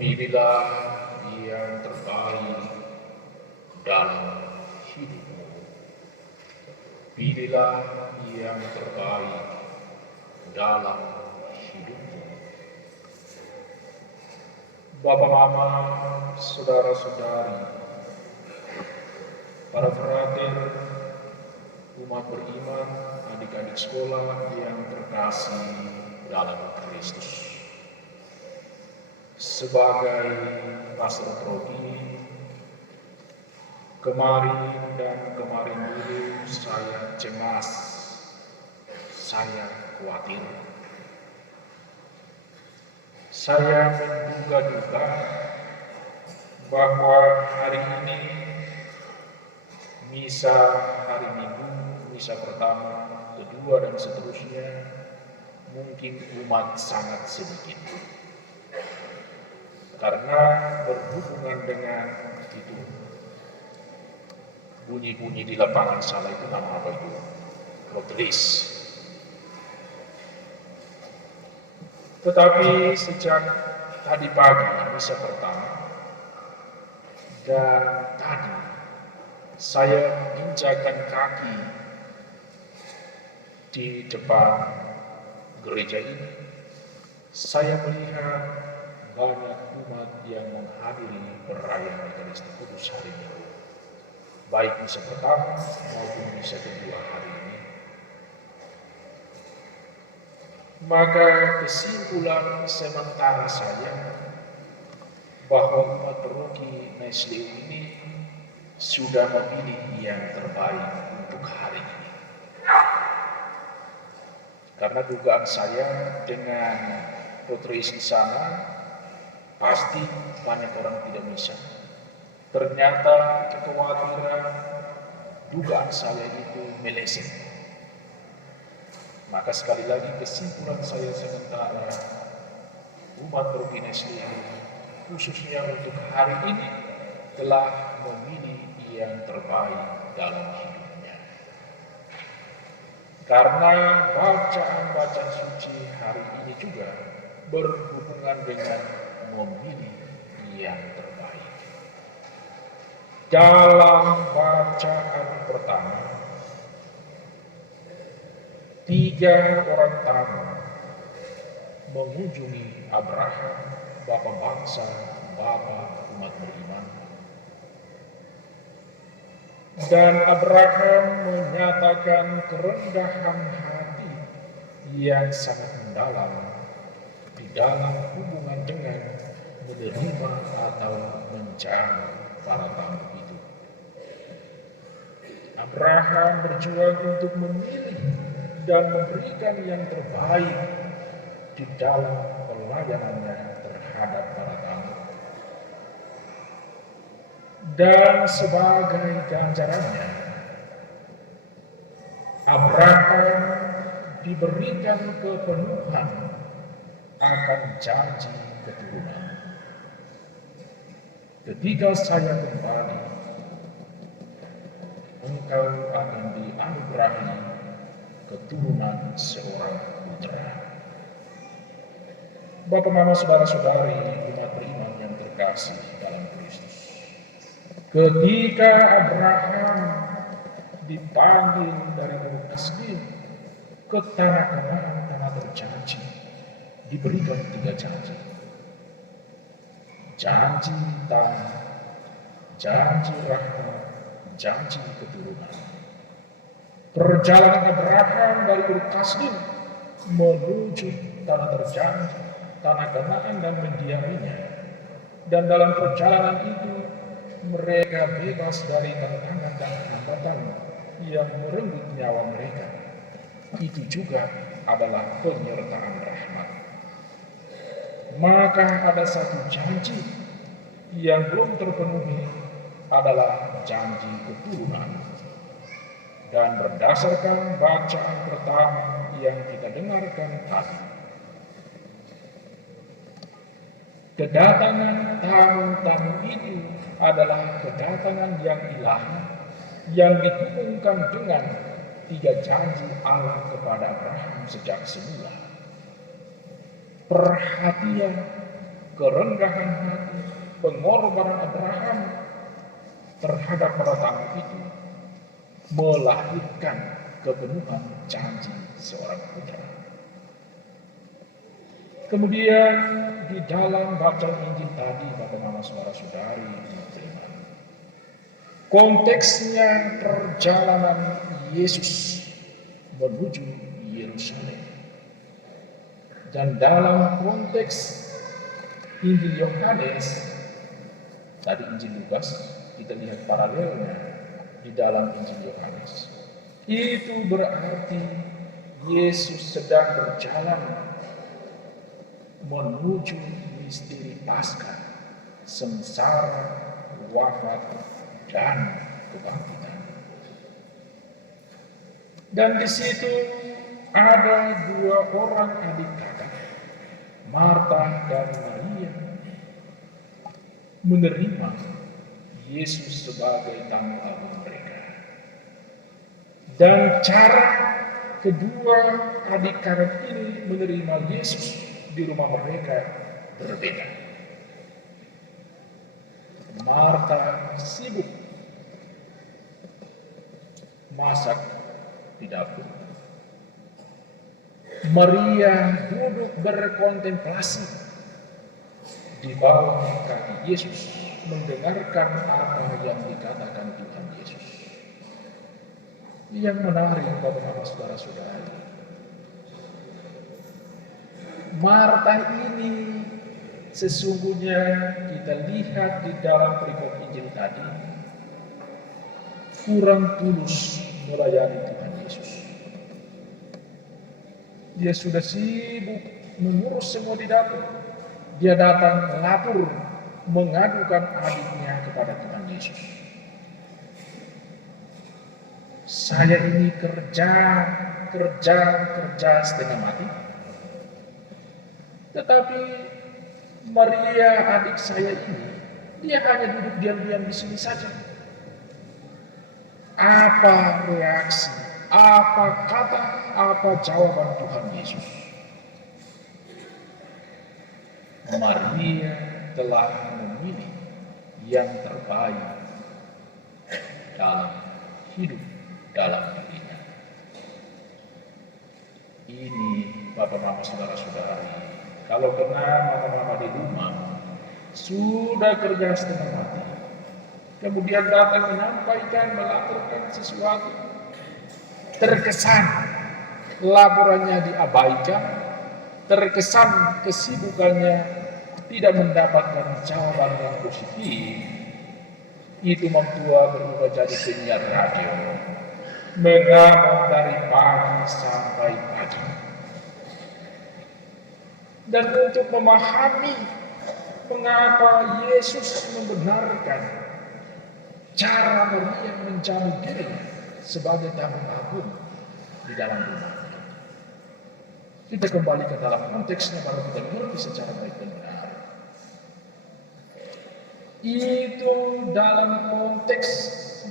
Pilihlah yang terbaik dalam hidupmu. Pilihlah yang terbaik dalam hidupmu. Bapak, Mama, saudara-saudari, para frater, umat beriman, adik-adik sekolah yang terkasih dalam Kristus. Sebagai pastor prodi, kemarin dan kemarin dulu saya cemas, saya khawatir. Saya menduga-duga bahwa hari ini misa hari Minggu, misa pertama, kedua dan seterusnya mungkin umat sangat sedikit. Karena berhubungan dengan itu, bunyi-bunyi di lapangan sana itu nama apa itu? Rotelis. Tetapi sejak tadi pagi misa pertama dan tadi saya menginjakan kaki di depan gereja ini, saya melihat banyak umat yang menghadiri perayaan Ekaristi Kudus hari ini, baik misa pertama maupun misa kedua hari ini. Maka kesimpulan sementara saya bahwa umat paroki Nesliu ini sudah memilih yang terbaik untuk hari ini. Karena dugaan saya dengan Roteris di sana pasti banyak orang tidak misa. Ternyata kekhawatiran dugaan saya itu meleset. Maka sekali lagi kesimpulan saya sementara umat paroki Nesliu khususnya untuk hari ini telah memilih yang terbaik dalam hidupnya. Karena bacaan suci hari ini juga berhubungan dengan memilih yang terbaik. Dalam bacaan pertama, 3 orang tamu mengunjungi Abraham, bapa bangsa, bapa umat beriman. Dan Abraham menyatakan kerendahan hati yang sangat mendalam di dalam hubungan dengan menerima atau menjamu para tamu itu. Abraham berjuang untuk memilih dan memberikan yang terbaik di dalam pelayanannya terhadap para tamu. Dan sebagai ganjarannya, Abraham diberikan kepenuhan akan janji keturunan. Ketika saya kembali, engkau akan dianugerahi keturunan seorang putra. Bapak, Mama, saudara-saudari, umat beriman yang terkasih dalam Kristus. Ketika Abraham dipanggil dari Ur Kasdim ke tanah Kanaan, tanah terjanji, diberikan 3 janji. Janji tanah, janji rahmat, janji keturunan. Perjalanan Abraham dari Ur Kasdim menuju tanah terjanji, tanah Kanaan dan mendiaminya. Dan dalam perjalanan itu mereka bebas dari tantangan dan hambatan yang merenggut nyawa mereka. Itu juga adalah penyertaan rahmat. Maka ada satu janji yang belum terpenuhi, adalah janji keturunan. Dan berdasarkan bacaan pertama yang kita dengarkan tadi, kedatangan tamu-tamu itu adalah kedatangan yang ilahi yang dihubungkan dengan 3 janji Allah kepada Abraham sejak semula. Perhatian, kerendahan hati, pengorbanan Abraham terhadap para tamu itu melahirkan kepenuhan janji seorang putra. Kemudian di dalam bacaan Injil tadi, Bapak Mama Saudara-saudari, konteksnya perjalanan Yesus menuju Yerusalem. Dan dalam konteks Injil Yohanes, tadi Injil Lukas, kita lihat paralelnya di dalam Injil Yohanes. Itu berarti Yesus sedang berjalan menuju misteri Paskah, sengsara, wafat, dan kebangkitan. Dan di situ ada dua orang adik kakak, Marta dan Maria, menerima Yesus sebagai tamu agung mereka. Dan cara kedua adik kakak ini menerima Yesus di rumah mereka berbeda. Marta sibuk masak di dapur. Maria duduk berkontemplasi di bawah kaki Yesus, mendengarkan apa yang dikatakan Tuhan Yesus. Yang menarik, Bapak-Bapak, Saudara-saudari, Marta ini sesungguhnya kita lihat di dalam perikop Injil tadi kurang tulus melayani Tuhan Yesus. Dia sudah sibuk mengurus semua di dapur. Dia datang melapor, mengadukan adiknya kepada Tuhan Yesus. Saya ini kerja setengah mati. Tetapi Maria adik saya ini, dia hanya duduk diam-diam di sini saja. Apa reaksi, apa kata, apa jawaban Tuhan Yesus? Maria telah memilih yang terbaik dalam hidup dalam dirinya. Ini Bapak Mama Saudara-saudari, kalau kena mama-mama di rumah sudah kerja setengah mati, kemudian datang menyampaikan, melaporkan sesuatu, terkesan laporannya diabaikan, terkesan kesibukannya tidak mendapatkan jawaban yang positif, itu membuat berubah jadi penyiar radio, mengamuk dari pagi sampai pagi. Dan untuk memahami mengapa Yesus membenarkan cara Maria menjamu dirinya sebagai tamu agung di dalam rumah, kita kembali ke dalam konteksnya baru kita mengerti secara baik dan benar. Itu dalam konteks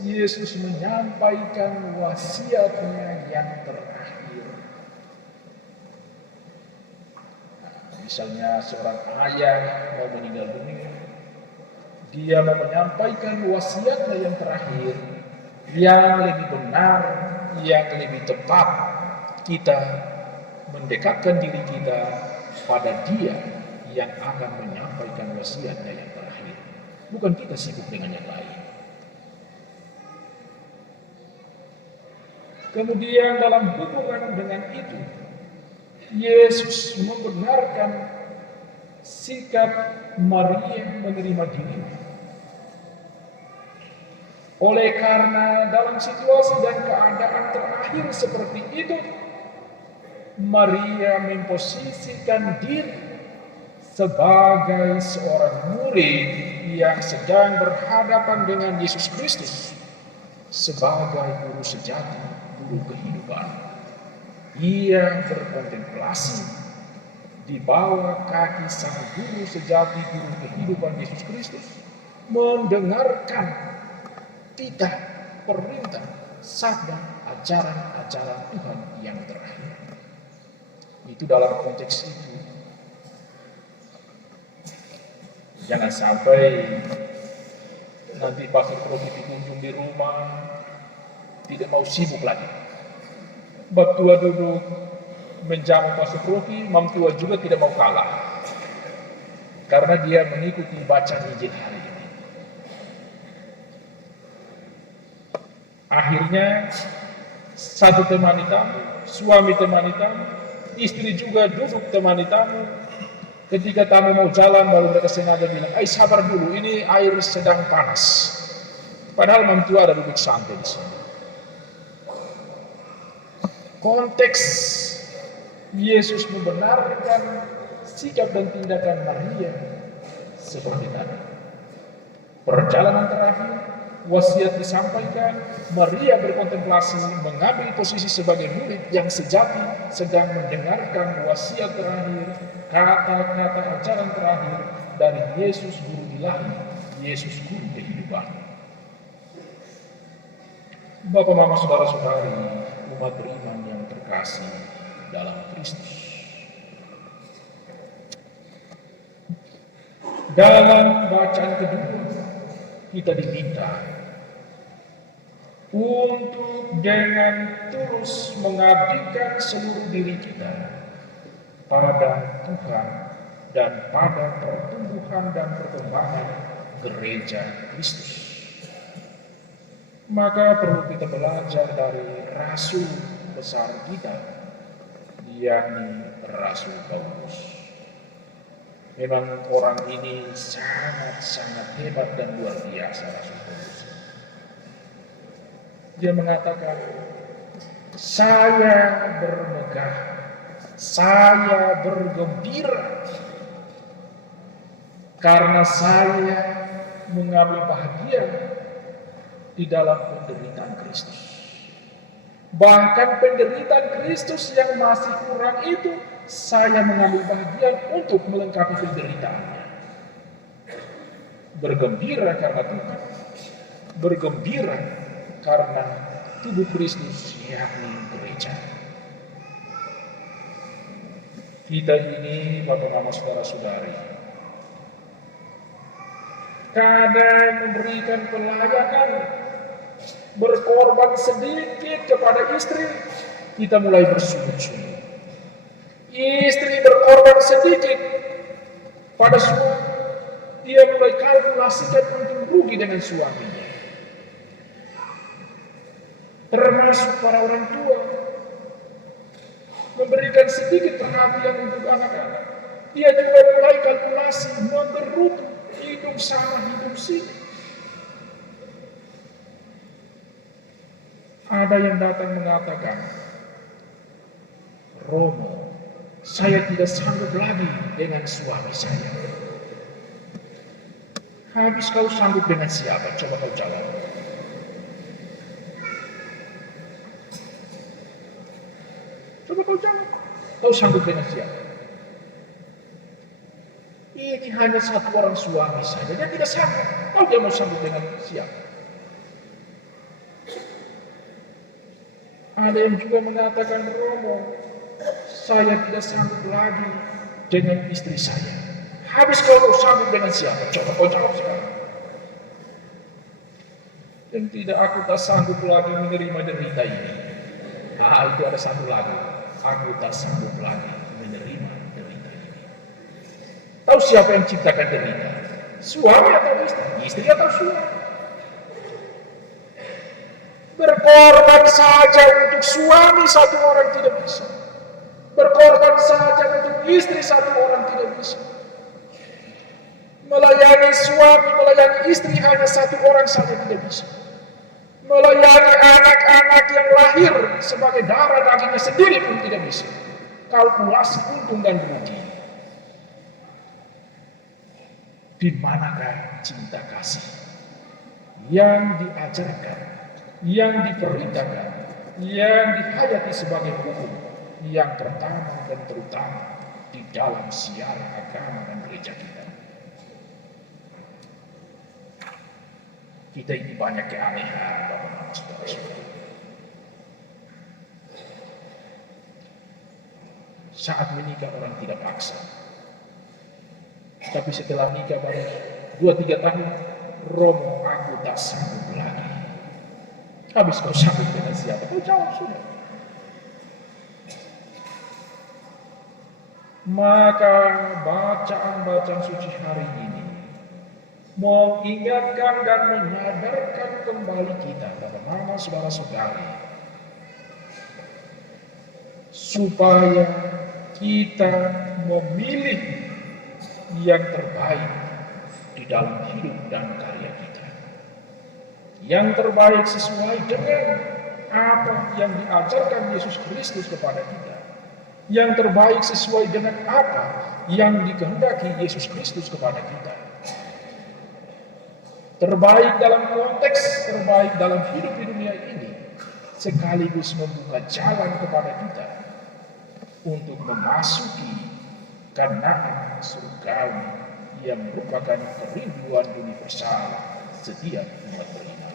Yesus menyampaikan wasiatnya yang terakhir. Misalnya seorang ayah mau meninggal dunia, dia mau menyampaikan wasiatnya yang terakhir, yang lebih benar, yang lebih tepat, kita mendekatkan diri kita pada dia yang akan menyampaikan wasiatnya yang terakhir. Bukan kita sibuk dengan yang lain. Kemudian dalam hubungan dengan itu, Yesus membenarkan sikap Maria menerima dirinya. Oleh karena dalam situasi dan keadaan terakhir seperti itu, Maria memposisikan diri sebagai seorang murid yang sedang berhadapan dengan Yesus Kristus sebagai guru sejati, guru kehidupan. Ia berkontemplasi di bawah kaki sang guru sejati, guru kehidupan Yesus Kristus, mendengarkan titah, perintah, sabda, ajaran-ajaran Tuhan yang terakhir. Itu dalam konteks itu Jangan sampai nanti Pastor Rocky dikunjung di rumah, tidak mau sibuk lagi. Bab tua duduk menjamu Pastor Rocky, Mam tua juga tidak mau kalah. Karena dia mengikuti bacaan Injil hari ini. Akhirnya satu temani tamu, suami temani tamu, istri juga duduk temani tamu. Ketika tamu mau jalan, baru mereka sengaja bilang, sabar dulu, ini air sedang panas. Padahal Mam tua ada duduk santai di sini. Konteks Yesus membenarkan sikap dan tindakan Maria seperti tadi. Perjalanan terakhir, wasiat disampaikan, Maria berkontemplasi mengambil posisi sebagai murid yang sejati, sedang mendengarkan wasiat terakhir, kata-kata ajaran terakhir dari Yesus Guru Ilahi, Yesus Guru kehidupan. Bapak, Mama, Saudara-saudari, umat beriman yang terkasih dalam Kristus. Dalam bacaan kedua, kita diminta untuk dengan tulus mengabdikan seluruh diri kita pada Tuhan dan pada pertumbuhan dan perkembangan gereja Kristus. Maka perlu kita belajar dari rasul besar kita, yakni Rasul Paulus. Memang orang ini sangat-sangat hebat dan luar biasa, Rasul Paulus. Dia mengatakan, saya bermegah, saya bergembira, karena saya mengambil bahagia di dalam penderitaan Kristus. Bahkan penderitaan Kristus yang masih kurang itu, saya mengambil bagian untuk melengkapi penderitaannya. Bergembira karena Tuhan, bergembira karena tubuh Kristus, yakni gereja. Kita ini, Bapak, Mama, Saudara-saudari, kadang memberikan pelayanan, berkorban sedikit kepada istri, kita mulai bersujud. Istri berkorban sedikit pada suami, dia mulai kalkulasikan untung rugi dengan suaminya. Termasuk para orang tua, memberikan sedikit perhatian untuk anak-anak, dia juga mulai kalkulasi, menggerutu, hidung sana, hidung sini. Ada yang datang mengatakan, Romo, saya tidak sanggup lagi dengan suami saya. Habis kau sanggup dengan siapa? Coba kau jawab. Coba kau jawab. Kau sanggup dengan siapa? Ini hanya satu orang suami saja. Dia tidak sanggup. Kau dia mau sanggup dengan siapa? Ada yang juga mengatakan, Romo, saya tidak sanggup lagi dengan istri saya. Habis kau sanggup dengan siapa? Coba kau jawab sekarang. Dan tidak, aku tak sanggup lagi menerima derita ini. Nah, itu ada satu lagi. Aku tak sanggup lagi menerima derita ini. Tahu siapa yang ciptakan derita? Suami atau istri? Istri atau suami? Berkorban saja untuk suami satu orang tidak bisa. Berkorban saja untuk istri satu orang tidak bisa. Melayani suami, melayani istri hanya satu orang saja tidak bisa. Melayani anak-anak yang lahir sebagai darah dagingnya sendiri pun tidak bisa. Kalkulasi untung dan rugi. Di manakah cinta kasih yang diajarkan, yang diperintahkan, yang dihayati sebagai hukum yang pertama dan terutama di dalam siaran agama dan gereja kita? Kita ini banyak keanehan, Bapak-Bapak, Saudara-saudara. Saat menikah orang tidak paksa. Tapi setelah nikah baru 2-3 tahun, Romo, aku tak sanggup lagi. Habis kau sanggup dengan siapa? Kau jawab sudah. Maka bacaan-bacaan suci hari ini mengingatkan dan menyadarkan kembali kita pada nama saudara-saudari, supaya kita memilih yang terbaik di dalam hidup dan karya kita. Yang terbaik sesuai dengan apa yang diajarkan Yesus Kristus kepada kita. Yang terbaik sesuai dengan apa yang dikehendaki Yesus Kristus kepada kita. Terbaik dalam konteks, terbaik dalam hidup di dunia ini, sekaligus membuka jalan kepada kita untuk memasuki Kanaan surgawi yang merupakan kerinduan universal setiap umat beriman.